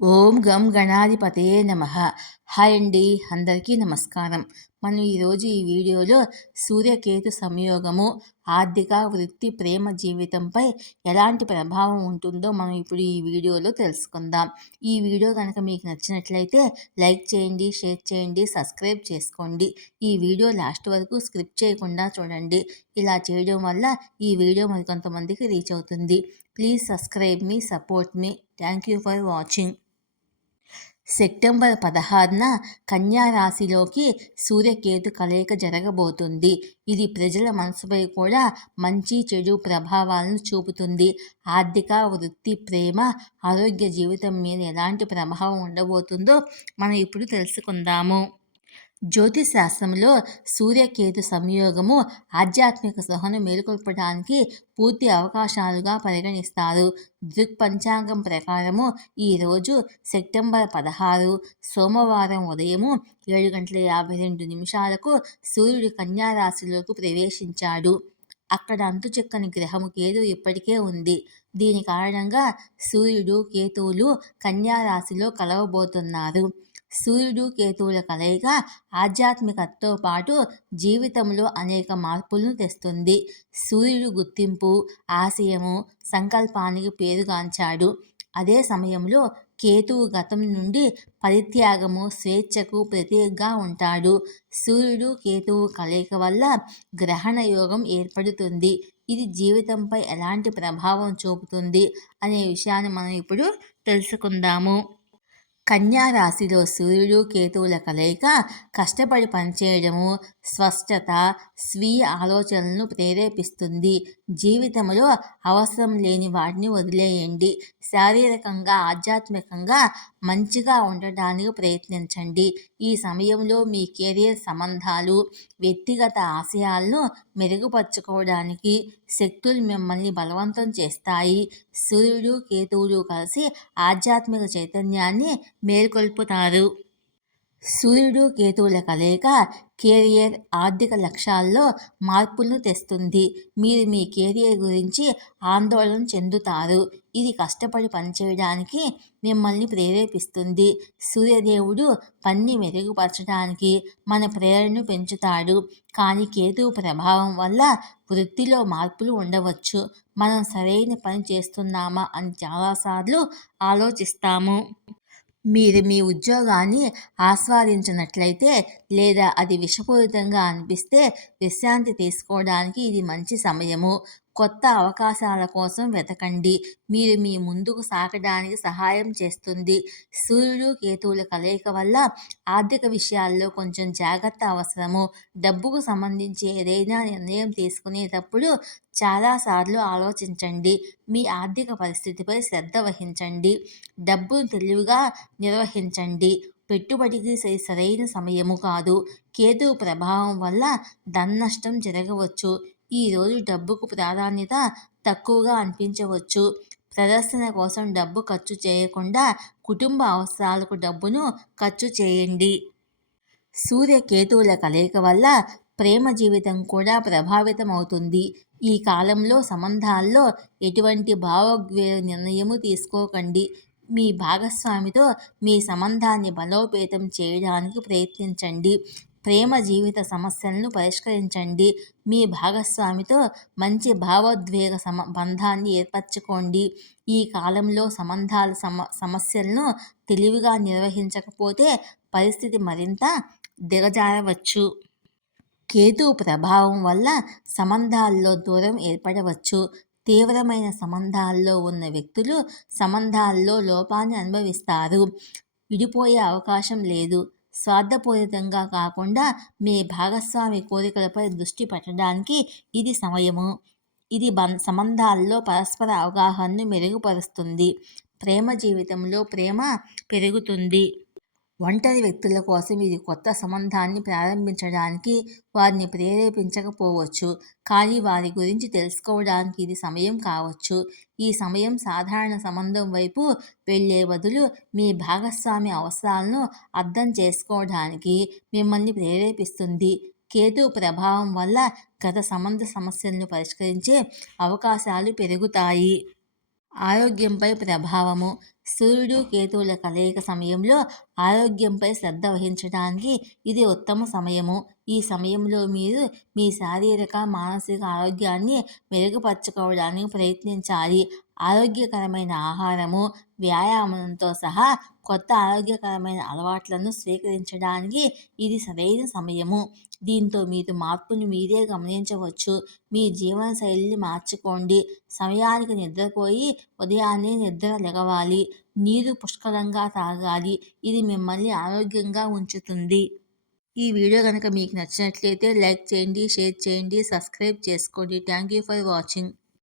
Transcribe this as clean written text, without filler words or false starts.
ఓం గం గణాధిపతయే నమః. హాయ్ అండి, అందరికీ నమస్కారం. మనం ఈరోజు ఈ వీడియోలో సూర్యకేతు సంయోగము ఆర్థిక, వృత్తి, ప్రేమ జీవితంపై ఎలాంటి ప్రభావం ఉంటుందో మనం ఇప్పుడు ఈ వీడియోలో తెలుసుకుందాం. ఈ వీడియో కనుక మీకు నచ్చినట్లయితే లైక్ చేయండి, షేర్ చేయండి, సబ్స్క్రైబ్ చేసుకోండి. ఈ వీడియో లాస్ట్ వరకు స్కిప్ చేయకుండా చూడండి. ఇలా చేయడం వల్ల ఈ వీడియో మరికొంతమందికి రీచ్ అవుతుంది. ప్లీజ్ సబ్స్క్రైబ్ మీ, సపోర్ట్ మీ. Thank you for watching. September 16న కన్యా రాశిలోకి సూర్యకేతు కలయిక జరగబోతుంది. ఇది ప్రజల మనసుపై కూడా మంచి చెడు ప్రభావాలను చూపుతుంది. ఆర్థిక, వృత్తి, ప్రేమ, ఆరోగ్య జీవితం మీద ఎలాంటి ప్రభావం ఉండబోతుందో మనం ఇప్పుడు తెలుసుకుందాము. జ్యోతిష్ శాస్త్రంలో సూర్యకేతు సంయోగము ఆధ్యాత్మిక సృహను మేలుకొల్పడానికి పూర్తి అవకాశాలుగా పరిగణిస్తారు. దృక్పంచాంగం ప్రకారము ఈరోజు సెప్టెంబర్ 16 సోమవారం ఉదయము 7:52 సూర్యుడు కన్యా రాశిలోకి ప్రవేశించాడు. అక్కడ అంతుచిక్కని గ్రహము కేతు ఇప్పటికే ఉంది. దీని కారణంగా సూర్యుడు, కేతువులు కన్యా రాశిలో కలవబోతున్నారు. సూర్యుడు, కేతువుల కలయిక ఆధ్యాత్మికతతో పాటు జీవితంలో అనేక మార్పులను తెస్తుంది. సూర్యుడు గుర్తింపు, ఆశయము, సంకల్పానికి పేరుగాంచాడు. అదే సమయంలో కేతువు గతం నుండి పరిత్యాగము, స్వేచ్ఛకు ప్రతీకగా ఉంటాడు. సూర్యుడు, కేతువు కలయిక వల్ల గ్రహణ యోగం ఏర్పడుతుంది. ఇది జీవితంపై ఎలాంటి ప్రభావం చూపుతుంది అనే విషయాన్ని మనం ఇప్పుడు తెలుసుకుందాము. కన్యా రాశిలో సూర్యుడు, కేతువుల కలయిక కష్టపడి పనిచేయడము, స్పష్టత, స్వీయ ఆలోచనలను ప్రేరేపిస్తుంది. జీవితంలో అవసరం లేని వాటిని వదిలేయండి. శారీరకంగా, ఆధ్యాత్మికంగా మంచిగా ఉండటానికి ప్రయత్నించండి. ఈ సమయంలో మీ కెరీర్, సంబంధాలు, వ్యక్తిగత ఆశయాలను మెరుగుపరుచుకోవడానికి శక్తులు మిమ్మల్ని బలవంతం చేస్తాయి. సూర్యుడు, కేతువులు కలిసి ఆధ్యాత్మిక చైతన్యాన్ని మేల్కొల్పుతారు. సూర్యుడు, కేతువుల కలయిక కెరియర్, ఆర్థిక లక్ష్యాల్లో మార్పులను తెస్తుంది. మీరు మీ కెరియర్ గురించి ఆందోళన చెందుతారు. ఇది కష్టపడి పనిచేయడానికి మిమ్మల్ని ప్రేరేపిస్తుంది. సూర్యదేవుడు పనిని మెరుగుపరచడానికి మన ప్రేరణను పెంచుతాడు. కానీ కేతువు ప్రభావం వల్ల వృత్తిలో మార్పులు ఉండవచ్చు. మనం సరైన పని చేస్తున్నామా అని చాలాసార్లు ఆలోచిస్తాము. మీరు మీ ఉద్యోగాన్ని ఆస్వాదించినట్లయితే లేదా అది విషపూరితంగా అనిపిస్తే విశ్రాంతి తీసుకోవడానికి ఇది మంచి సమయము. కొత్త అవకాశాల కోసం వెతకండి. మీరు మీ ముందుకు సాగడానికి సహాయం చేస్తుంది. సూర్యుడు, కేతువుల కలయిక వల్ల ఆర్థిక విషయాల్లో కొంచెం జాగ్రత్త అవసరము. డబ్బుకు సంబంధించి ఏదైనా నిర్ణయం తీసుకునేటప్పుడు చాలాసార్లు ఆలోచించండి. మీ ఆర్థిక పరిస్థితిపై శ్రద్ధ వహించండి. డబ్బును తెలివిగా నిర్వహించండి. పెట్టుబడికి సరైన సమయము కాదు. కేతువు ప్రభావం వల్ల ధననష్టం జరగవచ్చు. ఈరోజు డబ్బుకు ప్రాధాన్యత తక్కువగా అనిపించవచ్చు. ప్రదర్శన కోసం డబ్బు ఖర్చు చేయకుండా కుటుంబ అవసరాలకు డబ్బును ఖర్చు చేయండి. సూర్యకేతువుల కలయిక వల్ల ప్రేమ జీవితం కూడా ప్రభావితం అవుతుంది. ఈ కాలంలో సంబంధాల్లో ఎటువంటి భావోద్వేగ నిర్ణయము తీసుకోకండి. మీ భాగస్వామితో మీ సంబంధాన్ని బలోపేతం చేయడానికి ప్రయత్నించండి. ప్రేమ జీవిత సమస్యలను పరిష్కరించండి. మీ భాగస్వామితో మంచి భావోద్వేగ బంధాన్ని ఏర్పరచుకోండి. ఈ కాలంలో సంబంధాల సమస్యలను తెలివిగా నిర్వహించకపోతే పరిస్థితి మరింత దిగజారవచ్చు. కేతువు ప్రభావం వల్ల సంబంధాల్లో దూరం ఏర్పడవచ్చు. తీవ్రమైన సంబంధాల్లో ఉన్న వ్యక్తులు సంబంధాల్లో లోపాన్ని అనుభవిస్తారు. విడిపోయే అవకాశం లేదు. స్వార్థపూరితంగా కాకుండా మీ భాగస్వామి కోరికలపై దృష్టి పెట్టడానికి ఇది సమయము. ఇది సంబంధాల్లో పరస్పర అవగాహనను మెరుగుపరుస్తుంది. ప్రేమ జీవితంలో ప్రేమ పెరుగుతుంది. ఒంటరి వ్యక్తుల కోసం ఇది కొత్త సంబంధాన్ని ప్రారంభించడానికి వారిని ప్రేరేపించకపోవచ్చు. కానీ వారి గురించి తెలుసుకోవడానికి ఇది సమయం కావచ్చు. ఈ సమయం సాధారణ సంబంధం వైపు వెళ్ళే బదులు మీ భాగస్వామి అవసరాలను అర్థం చేసుకోవడానికి మిమ్మల్ని ప్రేరేపిస్తుంది. కేతు ప్రభావం వల్ల గత సంబంధ సమస్యలను పరిష్కరించే అవకాశాలు పెరుగుతాయి. ఆరోగ్యంపై ప్రభావము. సూర్యుడు కేతువుల కలయిక సమయంలో ఆరోగ్యంపై శ్రద్ధ వహించడానికి ఇది ఉత్తమ సమయము. ఈ సమయంలో మీరు మీ శారీరక, మానసిక ఆరోగ్యాన్ని మెరుగుపరుచుకోవడానికి ప్రయత్నించాలి. ఆరోగ్యకరమైన ఆహారము, వ్యాయామంతో సహా కొత్త ఆరోగ్యకరమైన అలవాట్లను స్వీకరించడానికి ఇది సరైన సమయము. దీంతో మీరు మార్పును మీరే గమనించవచ్చు. మీ జీవనశైలిని మార్చుకోండి. సమయానికి నిద్రపోయి ఉదయాన్నే నిద్ర లెగవాలి. నీరు పుష్కలంగా తాగాలి. ఇది మిమ్మల్ని ఆరోగ్యంగా ఉంచుతుంది. ఈ వీడియో కనుక మీకు నచ్చినట్లయితే లైక్ చేయండి, షేర్ చేయండి, సబ్స్క్రైబ్ చేసుకోండి. Thank you for watching.